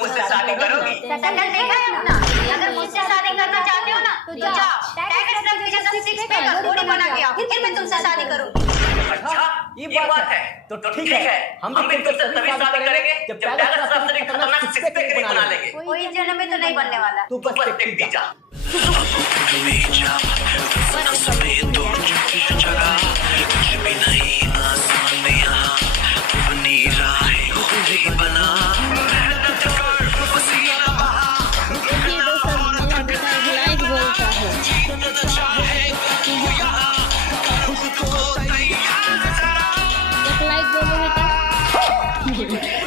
मुझसे शादी करोगी? शक्ल देखा है अपना? अगर मुझसे शादी करना चाहते हो ना तो जाओ टाइगर श्रॉफ के जैसा सिक्स पैक और बॉडी बना के आओ, फिर मैं तुमसे शादी करूंगी। अच्छा ये बात है तो ठीक है, हम भी तुमसे तभी शादी करेंगे जब टाइगर श्रॉफ से खतरनाक सिक्स पैक बना लेंगे। कोई जन्म में तो नहीं बनने वाला। तू बस देखती जा। लाइक बोलो बेटा।